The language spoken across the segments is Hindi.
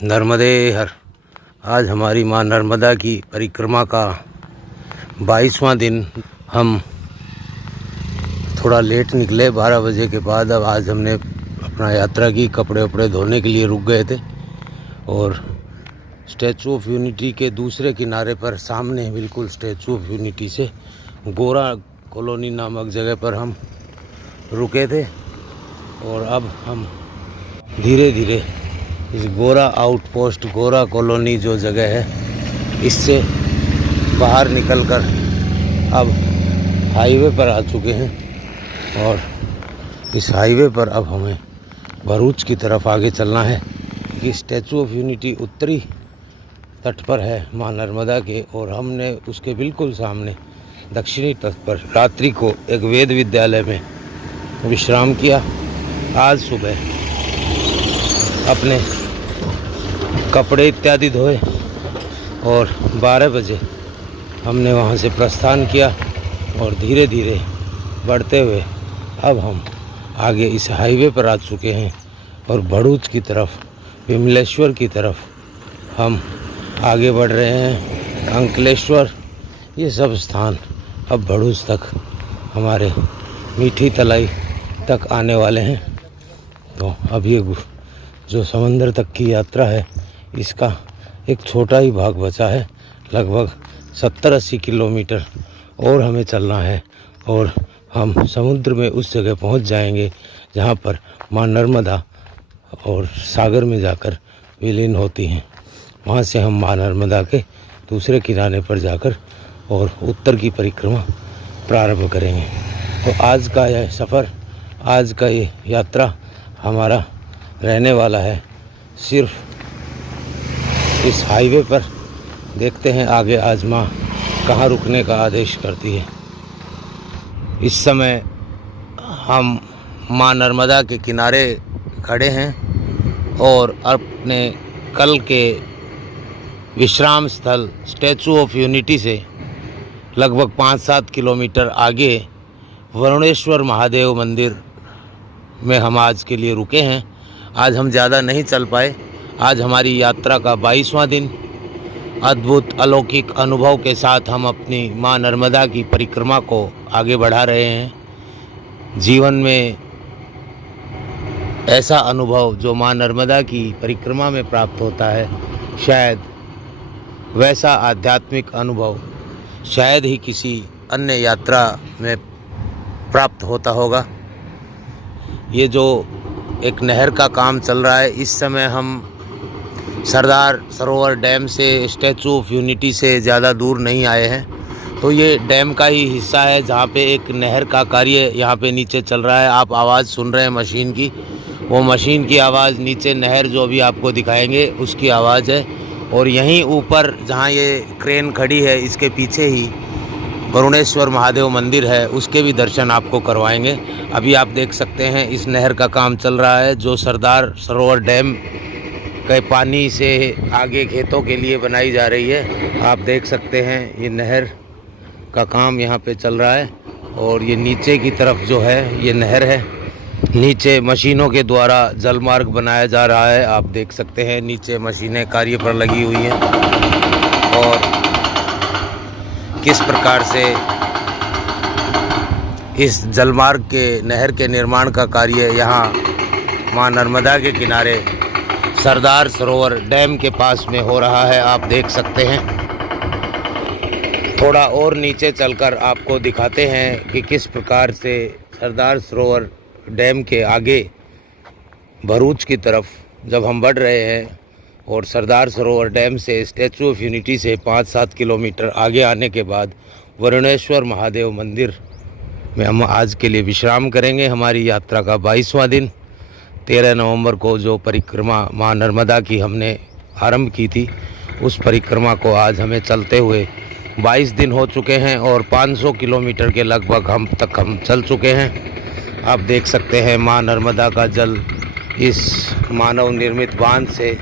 नर्मदे हर। आज हमारी माँ नर्मदा की परिक्रमा का 22वां दिन। हम थोड़ा लेट निकले 12 बजे के बाद। अब आज हमने अपना यात्रा की, कपड़े वपड़े धोने के लिए रुक गए थे और स्टैचू ऑफ यूनिटी के दूसरे किनारे पर सामने बिल्कुल स्टैचू ऑफ यूनिटी से गोरा कॉलोनी नामक जगह पर हम रुके थे। और अब हम धीरे धीरे इस गोरा आउटपोस्ट, गोरा कॉलोनी जो जगह है, इससे बाहर निकलकर अब हाईवे पर आ चुके हैं। और इस हाईवे पर अब हमें भरूच की तरफ आगे चलना है कि स्टैचू ऑफ यूनिटी उत्तरी तट पर है माँ नर्मदा के, और हमने उसके बिल्कुल सामने दक्षिणी तट पर रात्रि को एक वेद विद्यालय में विश्राम किया। आज सुबह अपने कपड़े इत्यादि धोए और 12 बजे हमने वहाँ से प्रस्थान किया और धीरे धीरे बढ़ते हुए अब हम आगे इस हाईवे पर आ चुके हैं और भरूच की तरफ, विमलेश्वर की तरफ हम आगे बढ़ रहे हैं। अंकलेश्वर, ये सब स्थान अब भरूच तक, हमारे मीठी तलाई तक आने वाले हैं। तो अब ये जो समंदर तक की यात्रा है, इसका एक छोटा ही भाग बचा है। लगभग 70-80 किलोमीटर और हमें चलना है और हम समुद्र में उस जगह पहुंच जाएंगे जहां पर माँ नर्मदा और सागर में जाकर विलीन होती हैं। वहां से हम माँ नर्मदा के दूसरे किनारे पर जाकर और उत्तर की परिक्रमा प्रारंभ करेंगे। तो आज का यह सफ़र, आज का ये यात्रा हमारा रहने वाला है सिर्फ इस हाईवे पर। देखते हैं आगे आज माँ कहाँ रुकने का आदेश करती है। इस समय हम माँ नर्मदा के किनारे खड़े हैं और अपने कल के विश्राम स्थल स्टैचू ऑफ यूनिटी से लगभग 5-7 किलोमीटर आगे वरुणेश्वर महादेव मंदिर में हम आज के लिए रुके हैं। आज हम ज़्यादा नहीं चल पाए। आज हमारी यात्रा का 22वां दिन। अद्भुत अलौकिक अनुभव के साथ हम अपनी माँ नर्मदा की परिक्रमा को आगे बढ़ा रहे हैं। जीवन में ऐसा अनुभव जो माँ नर्मदा की परिक्रमा में प्राप्त होता है, शायद वैसा आध्यात्मिक अनुभव शायद ही किसी अन्य यात्रा में प्राप्त होता होगा। ये जो एक नहर का काम चल रहा है, इस समय हम सरदार सरोवर डैम से स्टैचू ऑफ यूनिटी से ज़्यादा दूर नहीं आए हैं। तो ये डैम का ही हिस्सा है जहाँ पे एक नहर का कार्य यहाँ पे नीचे चल रहा है। आप आवाज़ सुन रहे हैं मशीन की, वो मशीन की आवाज़, नीचे नहर जो भी आपको दिखाएंगे उसकी आवाज़ है। और यहीं ऊपर जहाँ ये क्रेन खड़ी है, इसके पीछे ही वरुणेश्वर महादेव मंदिर है, उसके भी दर्शन आपको करवाएंगे। अभी आप देख सकते हैं इस नहर का काम चल रहा है जो सरदार सरोवर डैम के पानी से आगे खेतों के लिए बनाई जा रही है। आप देख सकते हैं ये नहर का काम यहाँ पे चल रहा है और ये नीचे की तरफ जो है ये नहर है। नीचे मशीनों के द्वारा जलमार्ग बनाया जा रहा है। आप देख सकते हैं नीचे मशीनें कार्य पर लगी हुई हैं और किस प्रकार से इस जलमार्ग के, नहर के निर्माण का कार्य यहाँ माँ नर्मदा के किनारे सरदार सरोवर डैम के पास में हो रहा है। आप देख सकते हैं। थोड़ा और नीचे चलकर आपको दिखाते हैं कि किस प्रकार से सरदार सरोवर डैम के आगे भरूच की तरफ जब हम बढ़ रहे हैं और सरदार सरोवर डैम से स्टैचू ऑफ यूनिटी से 5-7 किलोमीटर आगे आने के बाद वरुणेश्वर महादेव मंदिर में हम आज के लिए विश्राम करेंगे। हमारी यात्रा का 22वां दिन। 13 नवंबर को जो परिक्रमा माँ नर्मदा की हमने आरंभ की थी, उस परिक्रमा को आज हमें चलते हुए 22 दिन हो चुके हैं और 500 किलोमीटर के लगभग हम चल चुके हैं। आप देख सकते हैं माँ नर्मदा का जल इस मानव निर्मित बांध से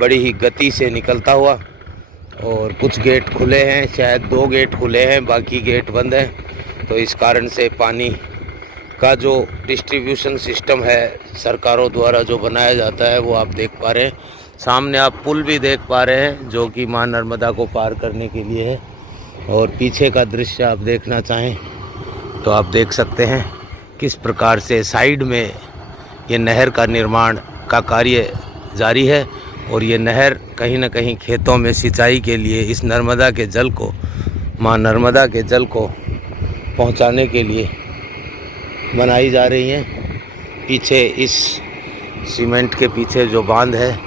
बड़ी ही गति से निकलता हुआ, और कुछ गेट खुले हैं, शायद 2 गेट खुले हैं, बाकी गेट बंद हैं। तो इस कारण से पानी का जो डिस्ट्रीब्यूशन सिस्टम है सरकारों द्वारा जो बनाया जाता है, वो आप देख पा रहे हैं। सामने आप पुल भी देख पा रहे हैं जो कि माँ नर्मदा को पार करने के लिए है। और पीछे का दृश्य आप देखना चाहें तो आप देख सकते हैं किस प्रकार से साइड में ये नहर का निर्माण का कार्य जारी है। और ये नहर कहीं ना कहीं खेतों में सिंचाई के लिए इस नर्मदा के जल को, माँ नर्मदा के जल को पहुंचाने के लिए बनाई जा रही हैं। पीछे इस सीमेंट के पीछे जो बांध है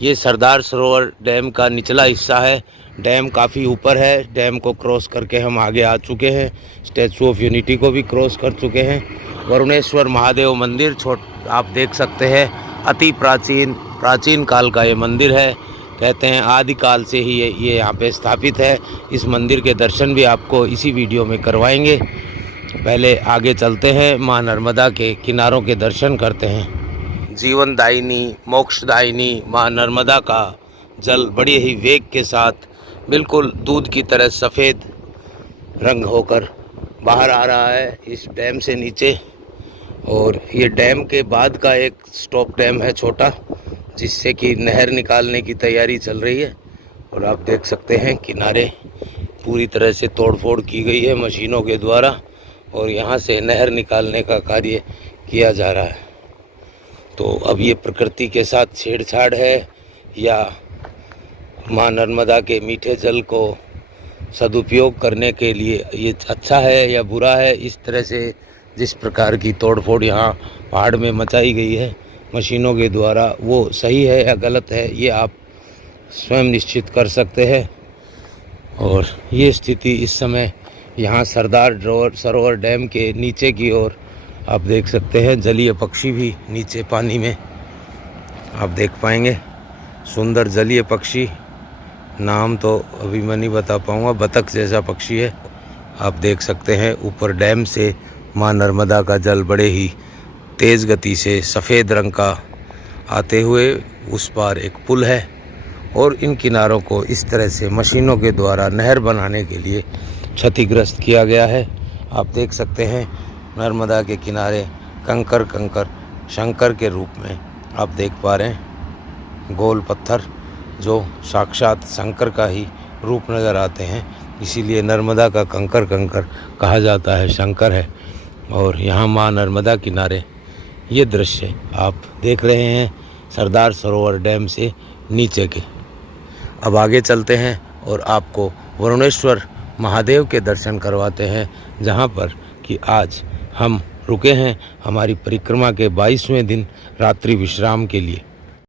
ये सरदार सरोवर डैम का निचला हिस्सा है। डैम काफ़ी ऊपर है। डैम को क्रॉस करके हम आगे आ चुके हैं। स्टैचू ऑफ यूनिटी को भी क्रॉस कर चुके हैं। वरुणेश्वर महादेव मंदिर आप देख सकते हैं, अति प्राचीन काल का ये मंदिर है। कहते हैं आदिकाल से ही ये यहाँ पे स्थापित है। इस मंदिर के दर्शन भी आपको इसी वीडियो में करवाएंगे। पहले आगे चलते हैं, माँ नर्मदा के किनारों के दर्शन करते हैं। जीवनदायिनी, मोक्षदायिनी माँ नर्मदा का जल बड़े ही वेग के साथ बिल्कुल दूध की तरह सफ़ेद रंग होकर बाहर आ रहा है इस डैम से नीचे। और ये डैम के बाद का एक स्टॉप डैम है छोटा, जिससे कि नहर निकालने की तैयारी चल रही है। और आप देख सकते हैं किनारे पूरी तरह से तोड़फोड़ की गई है मशीनों के द्वारा और यहाँ से नहर निकालने का कार्य किया जा रहा है। तो अब ये प्रकृति के साथ छेड़छाड़ है या माँ नर्मदा के मीठे जल को सदुपयोग करने के लिए ये अच्छा है या बुरा है? इस तरह से जिस प्रकार की तोड़फोड़ यहाँ पहाड़ में मचाई गई है मशीनों के द्वारा, वो सही है या गलत है, ये आप स्वयं निश्चित कर सकते हैं। और ये स्थिति इस समय यहाँ सरदार सरोवर डैम के नीचे की ओर आप देख सकते हैं। जलीय पक्षी भी नीचे पानी में आप देख पाएंगे। सुंदर जलीय पक्षी, नाम तो अभी मैं नहीं बता पाऊँगा, बतख जैसा पक्षी है। आप देख सकते हैं ऊपर डैम से माँ नर्मदा का जल बड़े ही तेज़ गति से सफ़ेद रंग का आते हुए उस पार एक पुल है। और इन किनारों को इस तरह से मशीनों के द्वारा नहर बनाने के लिए क्षतिग्रस्त किया गया है। आप देख सकते हैं नर्मदा के किनारे कंकर शंकर के रूप में आप देख पा रहे हैं, गोल पत्थर जो साक्षात शंकर का ही रूप नज़र आते हैं। इसीलिए नर्मदा का कंकर कहा जाता है, शंकर है। और यहाँ माँ नर्मदा किनारे ये दृश्य आप देख रहे हैं सरदार सरोवर डैम से नीचे के। अब आगे चलते हैं और आपको वरुणेश्वर महादेव के दर्शन करवाते हैं, जहाँ पर कि आज हम रुके हैं हमारी परिक्रमा के 22वें दिन रात्रि विश्राम के लिए।